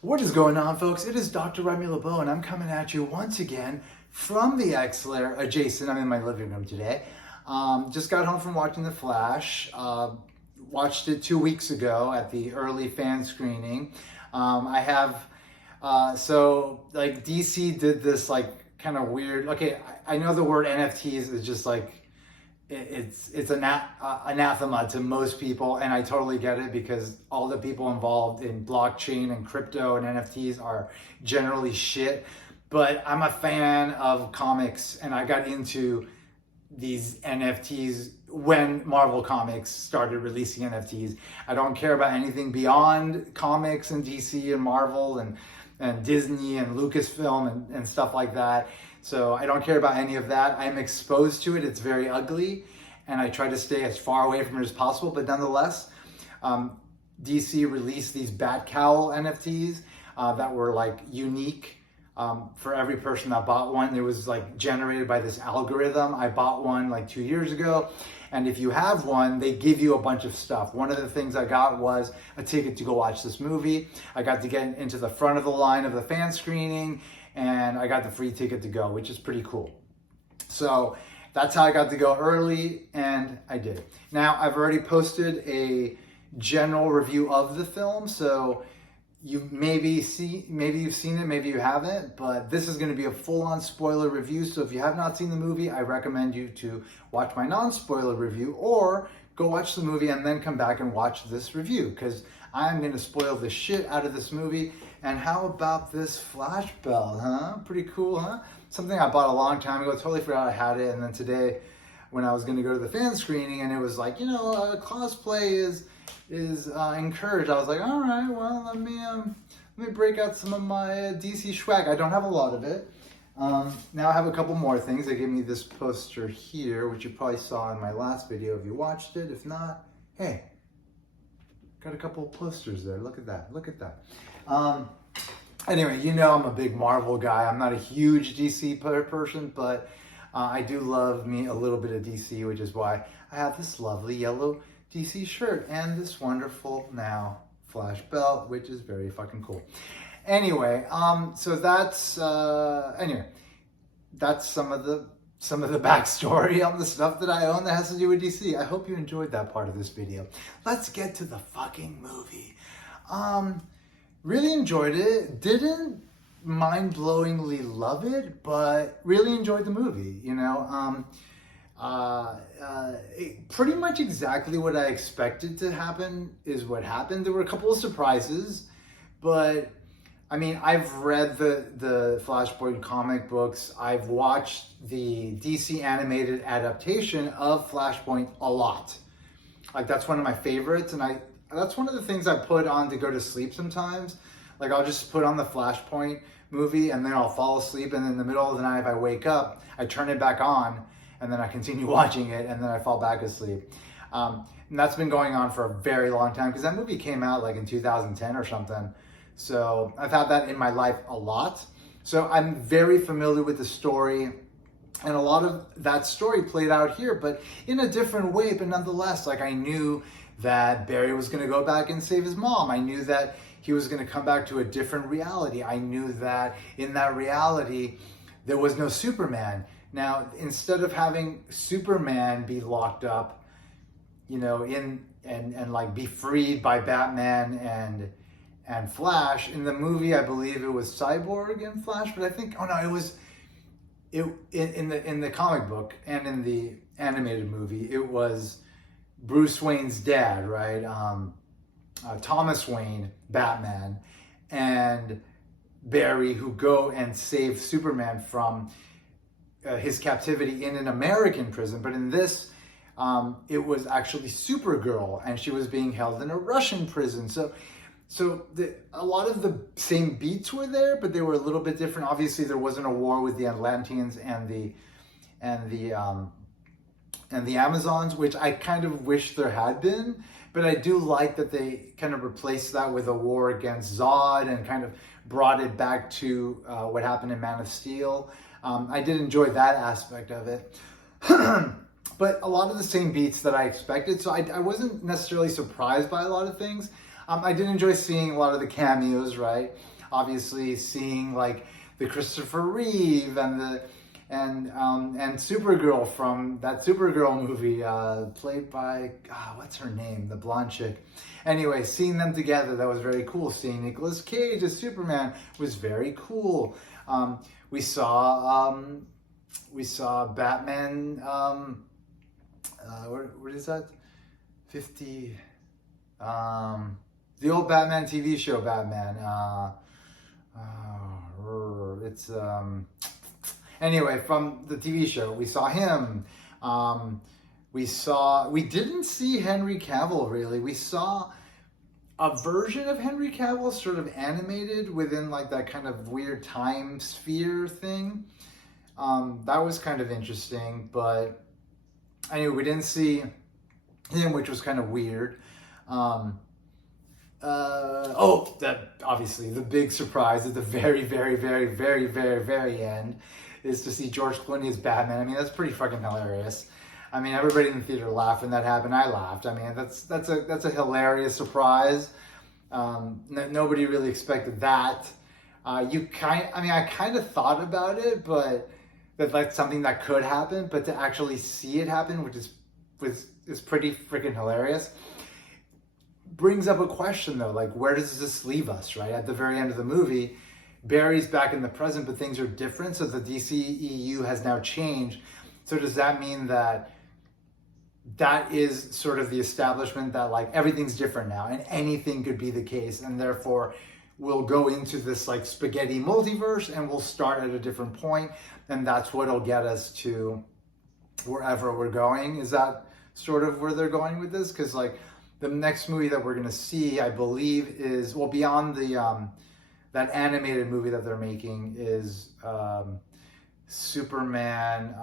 What is going on, folks? It is Dr. Remy LeBeau, and I'm coming at you once again from the X-Lair adjacent. I'm in my living room today. Just got home from watching The Flash. Watched it 2 weeks ago at the early fan screening. DC did this kind of weird. Okay, I know the word NFTs is just it's anathema to most people, and I totally get it because all the people involved in blockchain and crypto and NFTs are generally shit. But I'm a fan of comics, and I got into these NFTs when Marvel Comics started releasing NFTs. I don't care about anything beyond comics and DC and Marvel and Disney and Lucasfilm and stuff like that. So I don't care about any of that. I'm exposed to it. It's very ugly, and I try to stay as far away from it as possible. But nonetheless, DC released these Bat Cowl NFTs that were unique for every person that bought one. It was generated by this algorithm. I bought one 2 years ago. And if you have one, they give you a bunch of stuff. One of the things I got was a ticket to go watch this movie. I got to get into the front of the line of the fan screening, and I got the free ticket to go, which is pretty cool. So that's how I got to go early, and I did. Now, I've already posted a general review of the film, so maybe you've seen it, maybe you haven't, but this is going to be a full-on spoiler review. So if you have not seen the movie, I recommend you to watch my non-spoiler review, or go watch the movie and then come back and watch this review, because I'm going to spoil the shit out of this movie. And how about this Flash belt, huh? Pretty cool, huh? Something I bought a long time ago, totally forgot I had it, and then today when I was going to go to the fan screening and it was cosplay is encouraged. I was like, all right, well, let me break out some of my DC swag. I don't have a lot of it. Now I have a couple more things. They gave me this poster here, which you probably saw in my last video if you watched it. If not, hey, got a couple of posters there. Look at that. Look at that. Anyway, I'm a big Marvel guy. I'm not a huge DC person, but I do love me a little bit of DC, which is why I have this lovely yellow DC shirt and this wonderful now Flash belt, which is very fucking cool. Anyway, so that's some of the backstory on the stuff that I own that has to do with DC. I hope you enjoyed that part of this video. Let's get to the fucking movie. Really enjoyed it. Didn't mind-blowingly love it, but really enjoyed the movie. Pretty much exactly what I expected to happen is what happened. There were a couple of surprises, but I mean, I've read the Flashpoint comic books. I've watched the DC animated adaptation of Flashpoint a lot. That's one of my favorites, and that's one of the things I put on to go to sleep sometimes. I'll just put on the Flashpoint movie and then I'll fall asleep, and in the middle of the night if I wake up, I turn it back on and then I continue watching it, and then I fall back asleep. And that's been going on for a very long time, because that movie came out in 2010 or something. So I've had that in my life a lot. So I'm very familiar with the story, and a lot of that story played out here, but in a different way. But nonetheless, I knew that Barry was going to go back and save his mom. I knew that he was going to come back to a different reality. I knew that in that reality, there was no Superman. Now, instead of having Superman be locked up, and be freed by Batman and Flash, in the movie, I believe it was Cyborg and Flash, but I think, in the comic book and in the animated movie, it was Bruce Wayne's dad, right? Thomas Wayne, Batman, and Barry, who go and save Superman from his captivity in an American prison. But in this, it was actually Supergirl, and she was being held in a Russian prison. So a lot of the same beats were there, but they were a little bit different. Obviously, there wasn't a war with the Atlanteans and the Amazons, which I kind of wish there had been. But I do like that they kind of replaced that with a war against Zod and kind of brought it back to what happened in Man of Steel. I did enjoy that aspect of it. But a lot of the same beats that I expected. So I wasn't necessarily surprised by a lot of things. I did enjoy seeing a lot of the cameos, right? Obviously, seeing like the Christopher Reeve and Supergirl from that Supergirl movie, played by what's her name, the blonde chick. Anyway, seeing them together, that was very cool. Seeing Nicolas Cage as Superman was very cool. We saw Batman. What is that? 50. The old Batman TV show, Batman. It's anyway, from the TV show, we saw him. We didn't see Henry Cavill really. We saw a version of Henry Cavill sort of animated within like that kind of weird time sphere thing. That was kind of interesting, but anyway, we didn't see him, which was kind of weird. That obviously the big surprise at the very, very, very, very, very, very end is to see George Clooney as Batman. I mean, that's pretty fucking hilarious. I mean, everybody in the theater laughed when that happened. I laughed. I mean, that's a hilarious surprise. Nobody really expected that. I kind of thought about it, but that's something that could happen. But to actually see it happen, which is pretty freaking hilarious, brings up a question though, like where does this leave us, right? At the very end of the movie, Barry's back in the present, but things are different. So the DCEU has now changed. So does that mean that is sort of the establishment that like everything's different now and anything could be the case, and therefore we'll go into this like spaghetti multiverse and we'll start at a different point, and that's what'll get us to wherever we're going? Is that sort of where they're going with this? Because like the next movie that we're going to see, I believe, is, well, beyond the that animated movie that they're making is Superman,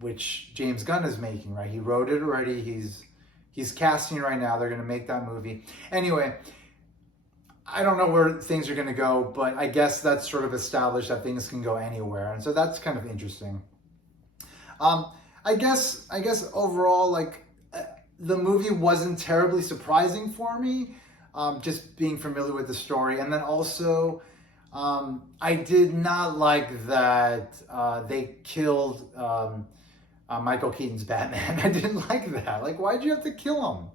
which James Gunn is making, right? He wrote it already. He's casting right now. They're going to make that movie. Anyway, I don't know where things are going to go, but I guess that's sort of established that things can go anywhere, and so that's kind of interesting. I guess overall, like, the movie wasn't terribly surprising for me, just being familiar with the story. And then also, I did not like that they killed Michael Keaton's Batman. I didn't like that. Like, why'd you have to kill him?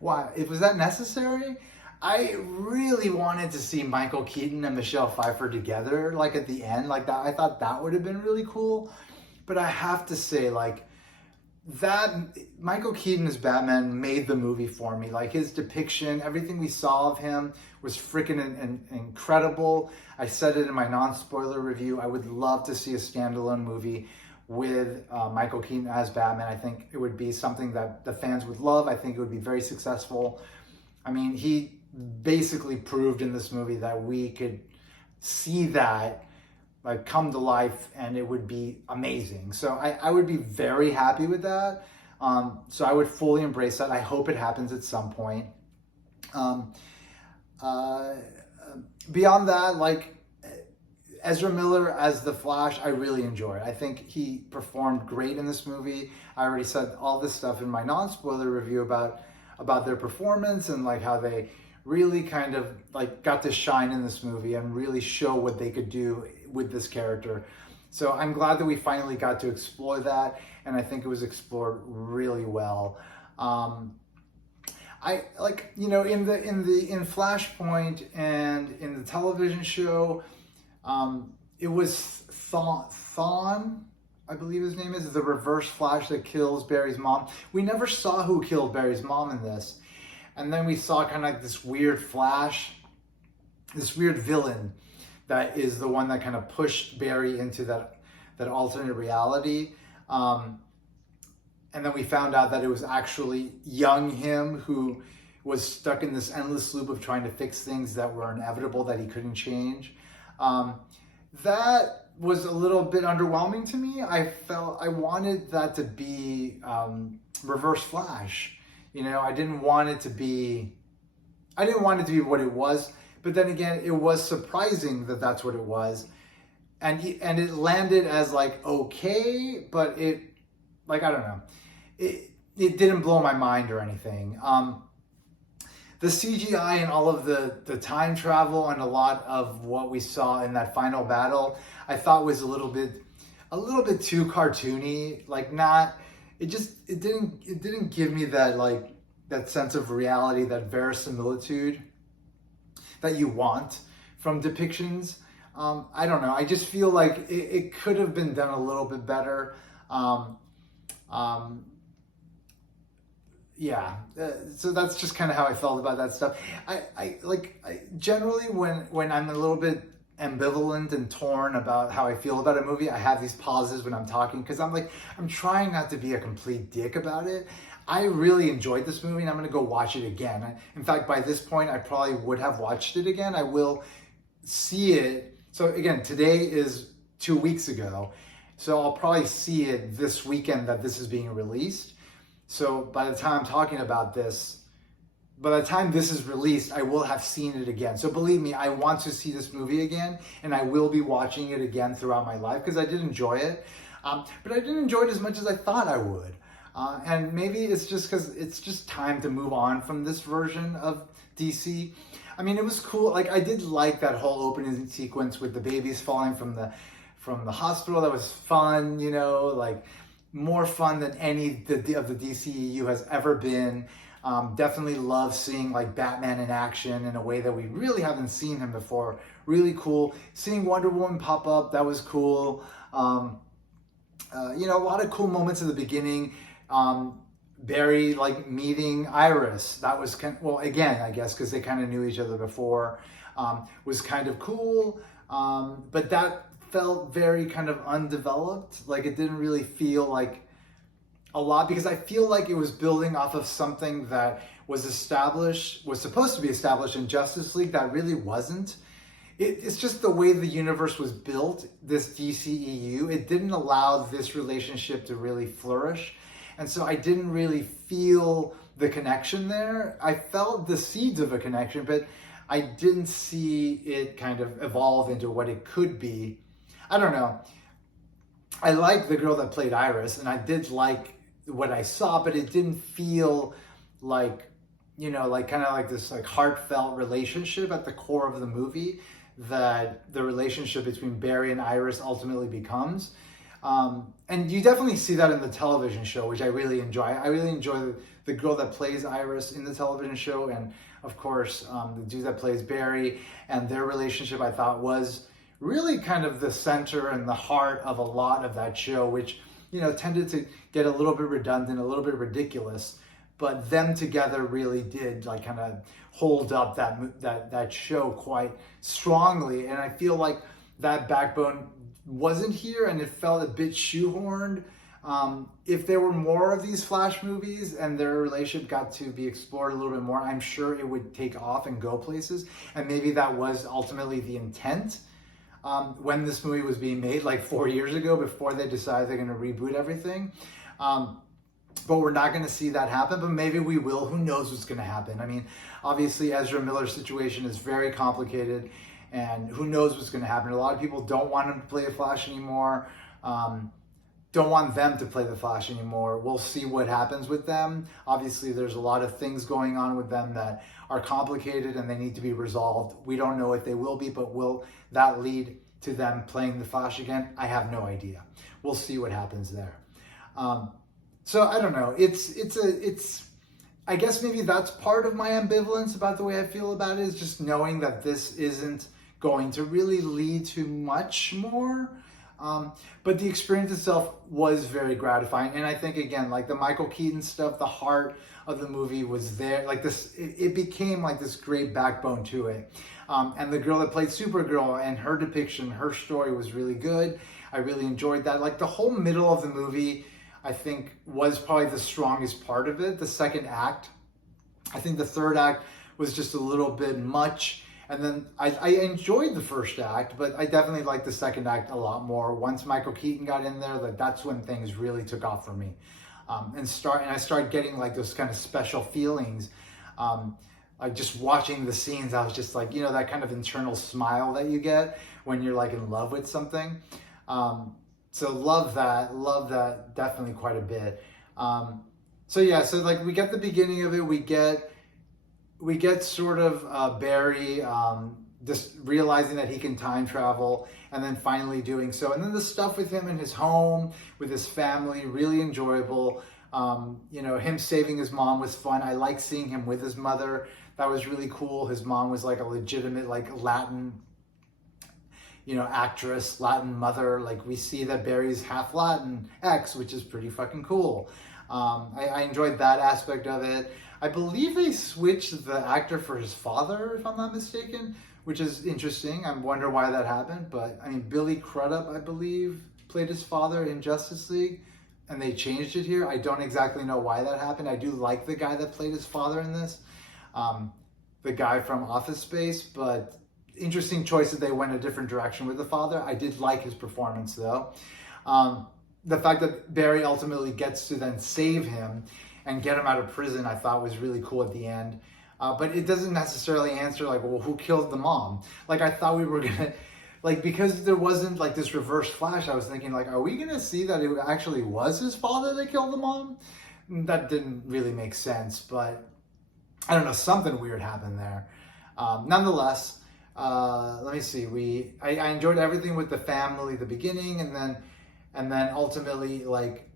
Why? Was that necessary? I really wanted to see Michael Keaton and Michelle Pfeiffer together, like at the end, like that. I thought that would have been really cool. But I have to say, like, that Michael Keaton as Batman made the movie for me. Like, his depiction, everything we saw of him was freaking incredible. I said it in my non-spoiler review. I would love to see a standalone movie with Michael Keaton as Batman. I think it would be something that the fans would love. I think it would be very successful. I mean, he basically proved in this movie that we could see that like come to life, and it would be amazing. So I would be very happy with that. So I would fully embrace that. I hope it happens at some point. Beyond that, like, Ezra Miller as the Flash, I really enjoyed. I think he performed great in this movie. I already said all this stuff in my non-spoiler review about their performance and like how they really kind of like got to shine in this movie and really show what they could do with this character. So I'm glad that we finally got to explore that, and I think it was explored really well. I like, you know, in Flashpoint and in the television show, it was Thawne, I believe his name is, the Reverse Flash that kills Barry's mom. We never saw who killed Barry's mom in this. And then we saw kind of like this weird Flash, this weird villain that is the one that kind of pushed Barry into that alternate reality. And then we found out that it was actually young him who was stuck in this endless loop of trying to fix things that were inevitable, that he couldn't change. That was a little bit underwhelming to me. I wanted that to be Reverse Flash. You know, I didn't want it to be what it was. But then again, it was surprising that that's what it was. And it landed as like, okay, but it, like, I don't know. It didn't blow my mind or anything. the CGI and all of the time travel and a lot of what we saw in that final battle, I thought was a little bit too cartoony. Like not, it didn't give me that like that sense of reality, that verisimilitude that you want from depictions. I don't know. I just feel like it could have been done a little bit better. Um, um, yeah, so that's just kind of how I felt about that stuff. Generally when I'm a little bit ambivalent and torn about how I feel about a movie, I have these pauses when I'm talking because I'm trying not to be a complete dick about it. I really enjoyed this movie and I'm going to go watch it again. In fact, by this point, I probably would have watched it again. I will see it. So again, today is 2 weeks ago. So I'll probably see it this weekend that this is being released. So by the time I'm talking about this, by the time this is released, I will have seen it again. So believe me, I want to see this movie again, and I will be watching it again throughout my life because I did enjoy it. But I didn't enjoy it as much as I thought I would. And maybe it's just because it's just time to move on from this version of DC. I mean, it was cool. Like I did like that whole opening sequence with the babies falling from the hospital. That was fun, you know, like more fun than any of the DCEU has ever been. Definitely love seeing like Batman in action in a way that we really haven't seen him before. Really cool. Seeing Wonder Woman pop up, that was cool. You know, a lot of cool moments at the beginning. Barry like meeting Iris, that was well, again, I guess because they kind of knew each other before, was kind of cool. But that felt very kind of undeveloped. Like it didn't really feel like a lot because I feel like it was building off of something that was supposed to be established in Justice League that really wasn't. It's just the way the universe was built, this DCEU. It didn't allow this relationship to really flourish. And so I didn't really feel the connection there. I felt the seeds of a connection, but I didn't see it kind of evolve into what it could be. I don't know. I like the girl that played Iris, and I did like what I saw, but it didn't feel like, you know, like kind of like this like heartfelt relationship at the core of the movie that the relationship between Barry and Iris ultimately becomes. And you definitely see that in the television show, which I really enjoy. I really enjoy the girl that plays Iris in the television show, and of course, the dude that plays Barry, and their relationship I thought was really kind of the center and the heart of a lot of that show, which, you know, tended to get a little bit redundant, a little bit ridiculous, but them together really did like kind of hold up that show quite strongly. And I feel like that backbone wasn't here and it felt a bit shoehorned. If there were more of these Flash movies and their relationship got to be explored a little bit more, I'm sure it would take off and go places. And maybe that was ultimately the intent when this movie was being made, like 4 years ago, before they decided they're going to reboot everything. But we're not going to see that happen, but maybe we will. Who knows what's going to happen? I mean, obviously Ezra Miller's situation is very complicated, and who knows what's going to happen. A lot of people don't want him to play the Flash anymore, don't want them to play the Flash anymore. We'll see what happens with them. Obviously, there's a lot of things going on with them that are complicated and they need to be resolved. We don't know what they will be, but will that lead to them playing the Flash again? I have no idea. We'll see what happens there. So I don't know. It's. I guess maybe that's part of my ambivalence about the way I feel about it, is just knowing that this isn't going to really lead to much more. But the experience itself was very gratifying. And I think, again, like the Michael Keaton stuff, the heart of the movie was there. Like this, it became like this great backbone to it. And the girl that played Supergirl and her depiction, her story was really good. I really enjoyed that. Like the whole middle of the movie, I think, was probably the strongest part of it. The second act, I think the third act was just a little bit much. And then I enjoyed the first act, but I definitely liked the second act a lot more. Once Michael Keaton got in there, like that's when things really took off for me. And I started getting like those kind of special feelings. Like just watching the scenes, I was just like, you know, that kind of internal smile that you get when you're like in love with something. So love that definitely quite a bit. So yeah, so like we get the beginning of it, we get we get sort of Barry just realizing that he can time travel and then finally doing so. And then the stuff with him in his home, with his family, really enjoyable. Him saving his mom was fun. I like seeing him with his mother. That was really cool. His mom was like a legitimate like Latin, actress, Latin mother. Like we see that Barry's half Latin X, which is pretty fucking cool. I enjoyed that aspect of it. I believe they switched the actor for his father, if I'm not mistaken, which is interesting. I wonder why that happened. But I mean, Billy Crudup, I believe, played his father in Justice League, and they changed it here. I don't exactly know why that happened. I do like the guy that played his father in this, the guy from Office Space, but interesting choice that they went a different direction with the father. I did like his performance though. The fact that Barry ultimately gets to then save him and get him out of prison, I thought was really cool at the end. But it doesn't necessarily answer like, well, who killed the mom? Like I thought we were gonna, like, because there wasn't like this reverse flash, I was thinking like, are we gonna see that it actually was his father that killed the mom? That didn't really make sense, but I don't know, something weird happened there. Nonetheless, let me see. I enjoyed everything with the family, the beginning, and then ultimately like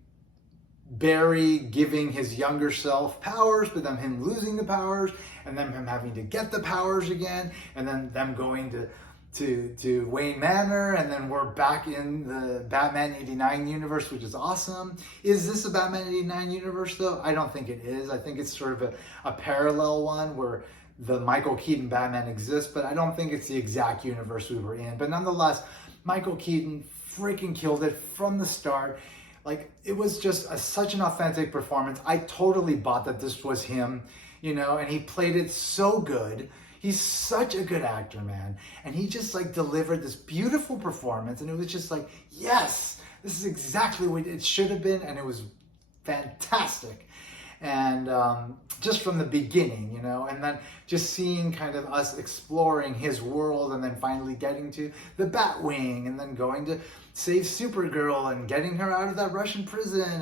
Barry giving his younger self powers, but then him losing the powers, and then him having to get the powers again, and then them going to Wayne Manor, and then we're back in the Batman 89 universe, which is awesome. Is this a Batman 89 universe though? I don't think it is. I think it's sort of a parallel one where the Michael Keaton Batman exists, but I don't think it's the exact universe we were in. But nonetheless, Michael Keaton freaking killed it from the start. Like, it was just such an authentic performance. I totally bought that this was him, and he played it so good. He's such a good actor, man. And he just like delivered this beautiful performance. And it was just like, yes, this is exactly what it should have been. And it was fantastic. And just from the beginning, and then just seeing kind of us exploring his world, and then finally getting to the Batwing, and then going to save Supergirl and getting her out of that Russian prison,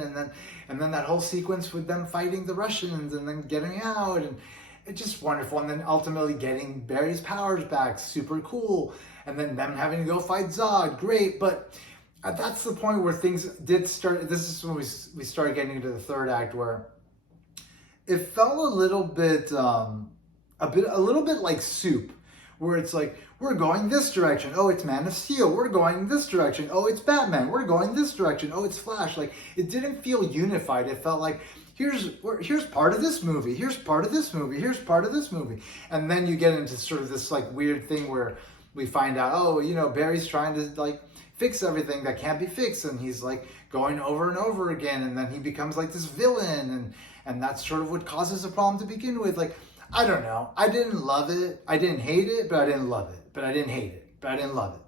and then that whole sequence with them fighting the Russians and then getting out, and it's just wonderful. And then ultimately getting Barry's powers back, super cool. And then them having to go fight Zod, great. But that's the point where things did start. This is when we started getting into the third act, where it felt a little bit like Soup, where it's like, we're going this direction. Oh, it's Man of Steel. We're going this direction. Oh, it's Batman. We're going this direction. Oh, it's Flash. Like, it didn't feel unified. It felt like, here's part of this movie. Here's part of this movie. Here's part of this movie. And then you get into sort of this like weird thing where we find out, Barry's trying to like fix everything that can't be fixed. And he's like going over and over again. And then he becomes like this villain. And that's sort of what causes a problem to begin with. Like, I don't know. I didn't love it. I didn't hate it, but I didn't love it. But I didn't hate it, but I didn't love it.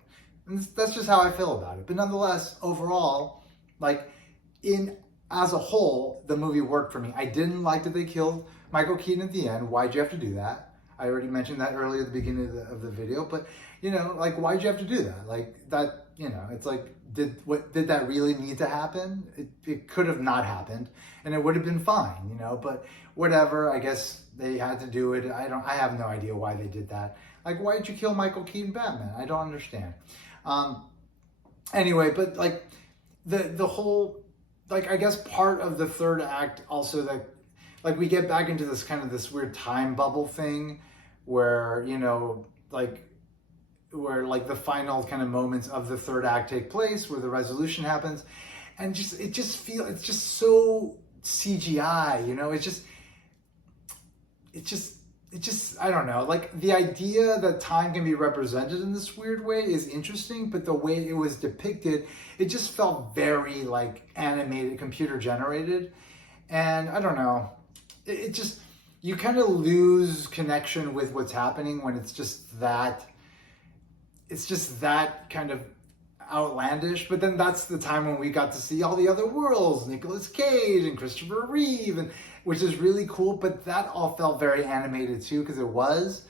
And that's just how I feel about it. But nonetheless, overall, like as a whole, the movie worked for me. I didn't like that they killed Michael Keaton at the end. Why'd you have to do that? I already mentioned that earlier at the beginning of the video. But, like, why'd you have to do that? Like, that, it's like, did that really need to happen? It could have not happened, and it would have been fine, but whatever. I guess they had to do it. I have no idea why they did that. Like, why did you kill Michael Keaton Batman? I don't understand. Anyway, but like the whole, like, I guess part of the third act also, that like we get back into this kind of this weird time bubble thing where, where like the final kind of moments of the third act take place, where the resolution happens, and it's just so CGI, it just, I don't know, like the idea that time can be represented in this weird way is interesting, but the way it was depicted, it just felt very like animated, computer generated. And I don't know, it just, you kind of lose connection with what's happening when it's just that kind of outlandish. But then that's the time when we got to see all the other worlds, Nicolas Cage and Christopher Reeve, and which is really cool. But that all felt very animated too, because it was.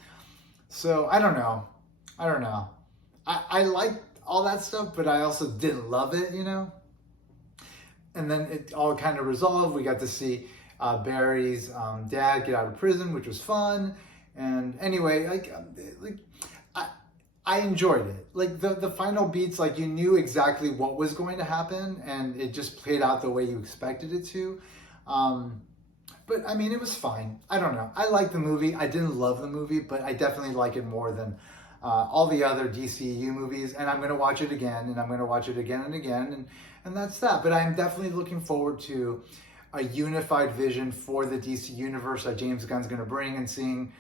So I don't know. I liked all that stuff, but I also didn't love it, And then it all kind of resolved. We got to see Barry's dad get out of prison, which was fun. And anyway, I enjoyed it. Like the final beats, like you knew exactly what was going to happen, and it just played out the way you expected it to. But I mean, it was fine. I don't know. I like the movie. I didn't love the movie, but I definitely like it more than all the other DCU movies. And I'm going to watch it again, and I'm going to watch it again and again, and that's that. But I'm definitely looking forward to a unified vision for the DC universe that James Gunn's going to bring, and seeing,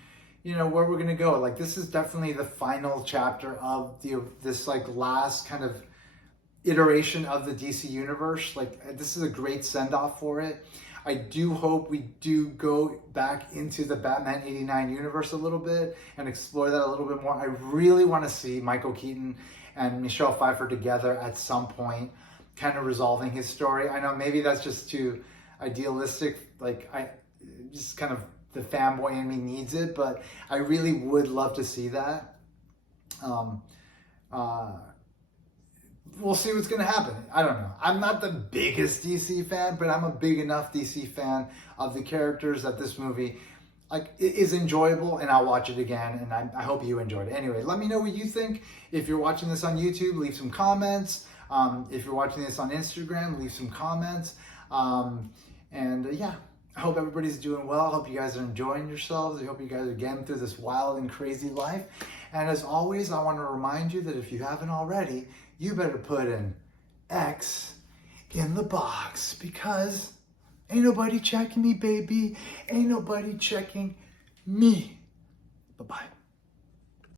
you know, where we're going to go. Like, this is definitely the final chapter of this like last kind of iteration of the DC universe. Like, this is a great send-off for it. I do hope we do go back into the Batman 89 universe a little bit and explore that a little bit more. I really want to see Michael Keaton and Michelle Pfeiffer together at some point, kind of resolving his story. I know maybe that's just too idealistic, like I just kind of, the fanboy in me needs it, but I really would love to see that. We'll see what's going to happen. I don't know. I'm not the biggest DC fan, but I'm a big enough DC fan of the characters that this movie like is enjoyable, and I'll watch it again, and I hope you enjoyed it. Anyway, let me know what you think. If you're watching this on YouTube, leave some comments. If you're watching this on Instagram, leave some comments. Yeah, I hope everybody's doing well. I hope you guys are enjoying yourselves. I hope you guys are getting through this wild and crazy life. And as always, I want to remind you that if you haven't already, you better put an X in the box, because ain't nobody checking me, baby. Ain't nobody checking me. Bye-bye.